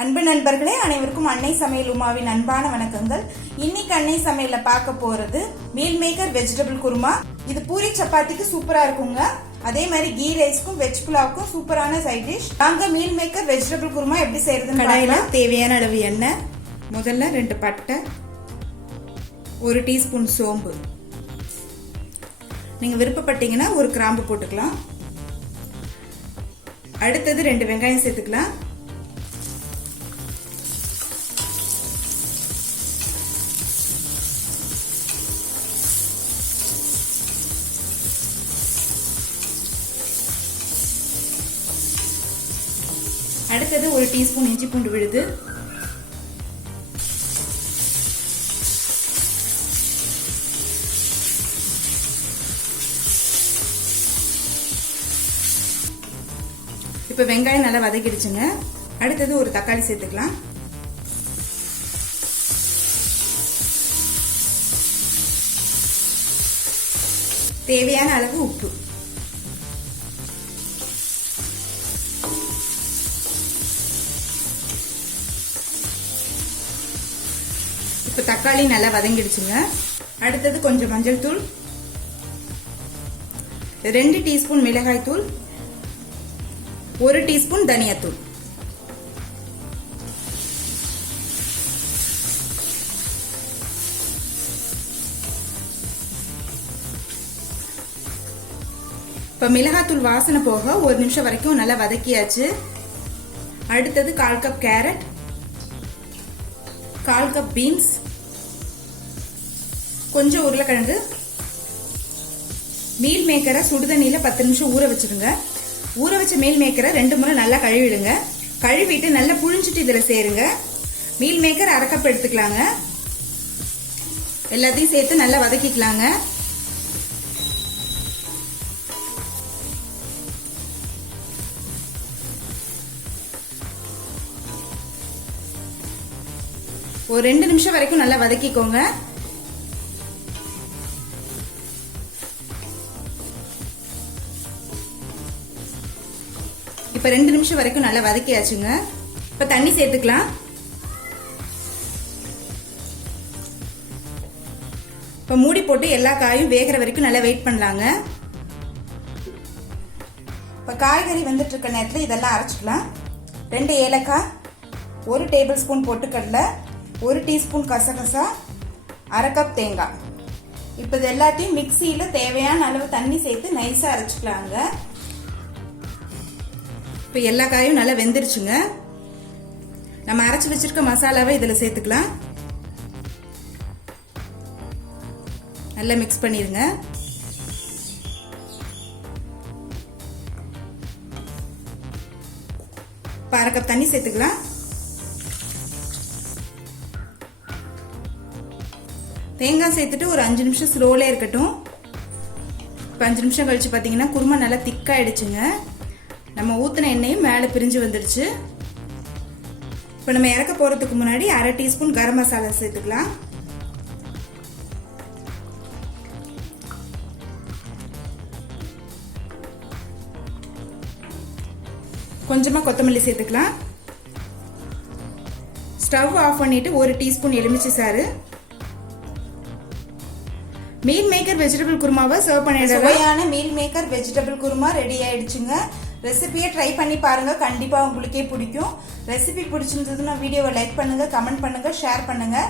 அன்பு நண்பர்களே, அனைவருக்கும் அன்னை சமையல் உமாவின் அன்பான வணக்கங்கள். இன்னைக்கு அன்னை சமையல்ல பார்க்க போறது மீல் மேக்கர் வெஜிடபிள் குருமா. இது பூரி சப்பாத்திக்கு சூப்பரா இருக்குங்க. அதே மாதிரி கீ ரைஸ்க்கும் வெஜ் புலாவுக்கும் சூப்பரான சைட் டிஷ். நாங்க மீல் மேக்கர் வெஜிடபிள் குருமா எப்படி செய்யறதுன்னு கடாயில தேவையான அளவு எண்ணெய், முதல்ல 2 பட்டை, 1 டீஸ்பூன் சோம்பு, நீங்க விருப்பப்பட்டீங்கன்னா 1 கிராம்பு போட்டுக்கலாம். அடுத்தது 2 வெங்காயம் சேர்த்துக்கலாம். அடுத்தது 1 டீஸ்பூன் இஞ்சி பூண்டு விழுது, இப்ப வெங்காயம் நல்லா வதக்கிடுச்சுங்க. அடுத்தது 1 தக்காளி சேர்த்துக்கலாம். தேவையான அளவு உப்பு. இப்ப தக்காளி நல்லா வதங்கிடுச்சுங்க. அடுத்தது கொஞ்சம் மஞ்சள் தூள், 2 டீஸ்பூன் மிளகாய் தூள், 1 டீஸ்பூன் தனியாத்தூள். இப்ப மிளகாத்தூள் வாசனை போக 1 நிமிஷம் வரைக்கும் நல்லா வதக்கியாச்சு. அடுத்தது 1/4 கப் கேரட், 1/4 கப் பீன்ஸ், கொஞ்சம் உருளைக்கிழங்கு. மீல் மேக்கரை சுடுதண்ணியில 10 நிமிஷம் ஊற வச்சிருங்க. ஊற வச்ச மீல் மேக்கரை 2 முறை நல்லா கழுவிடுங்க. கழுவிட்டு நல்லா புழிஞ்சிட்டு இதுல சேருங்க. மீல் மேக்கர் 1/2 கப் எடுத்துக்கலாங்க. எல்லாத்தையும் சேர்த்து நல்லா வதக்கிக்கலாங்க. ஒரு 2 நிமிஷம் வரைக்கும் நல்லா வதக்கிக்கோங்க. இப்ப 2 நிமிஷம் வரைக்கும் நல்லா வதக்கியாச்சுங்க. இப்ப தண்ணி சேர்த்துக்கலாம். இப்ப மூடி போட்டு எல்லா காயும் வேகிற வரைக்கும் நல்லா வெயிட் பண்ணலாங்க. இப்ப காய்கறி வந்துட்டு இருக்க நேரத்தில் இதெல்லாம் அரைச்சிக்கலாம். 2 ஏலக்காய், 1 டேபிள் ஸ்பூன் பொட்டுக்கடலை, 1 டீஸ்பூன் கசகசா, 1/2 கப் தேங்காய். இப்ப இது எல்லாத்தையும் மிக்சியில தேவையான அளவு தண்ணி சேர்த்து நைஸா அரைச்சிக்கலாங்க. இப்ப எல்லா காயும் நல்லா வெந்துருச்சுங்க. நம்ம அரைச்சு வச்சிருக்க மசாலாவை இதுல சேர்த்துக்கலாம். நல்லா மிக்ஸ் பண்ணிருங்க. இப்ப 1/2 கப் தண்ணி சேர்த்துக்கலாம். தேங்காய் சேர்த்துட்டு ஒரு 5 நிமிஷம் ஸ்லோலே இருக்கட்டும். இப்போ 5 நிமிஷம் கழிச்சு பார்த்தீங்கன்னா குருமா நல்லா திக்காயிடுச்சுங்க. நம்ம ஊற்றின எண்ணெயும் மேலே பிரிஞ்சு வந்துடுச்சு. இப்போ நம்ம இறக்க போகிறதுக்கு முன்னாடி 1/2 டீஸ்பூன் கரம் மசாலா சேர்த்துக்கலாம். கொஞ்சமாக கொத்தமல்லி சேர்த்துக்கலாம். ஸ்டவ் ஆஃப் பண்ணிட்டு 1 டீஸ்பூன் எலுமிச்சை சாறு. மீல் மேக்கர் வெஜிடபிள் குருமாவை சர்வ் பண்ணிடலாம். சுவையான meal maker vegetable kurma ready ஆயிடுச்சுங்க. ரெசிபியை ட்ரை பண்ணி பாருங்க, கண்டிப்பா உங்களுக்கே பிடிக்கும். ரெசிபி பிடிச்சிருந்ததுன்னா வீடியோவை லைக் பண்ணுங்க, கமெண்ட் பண்ணுங்க, ஷேர் பண்ணுங்க.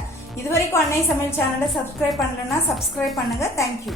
இதுவரைக்கும் அன்னை சமையல் சேனலை சப்ஸ்கிரைப் பண்ணலன்னா சப்ஸ்கிரைப் பண்ணுங்க. தேங்க்யூ.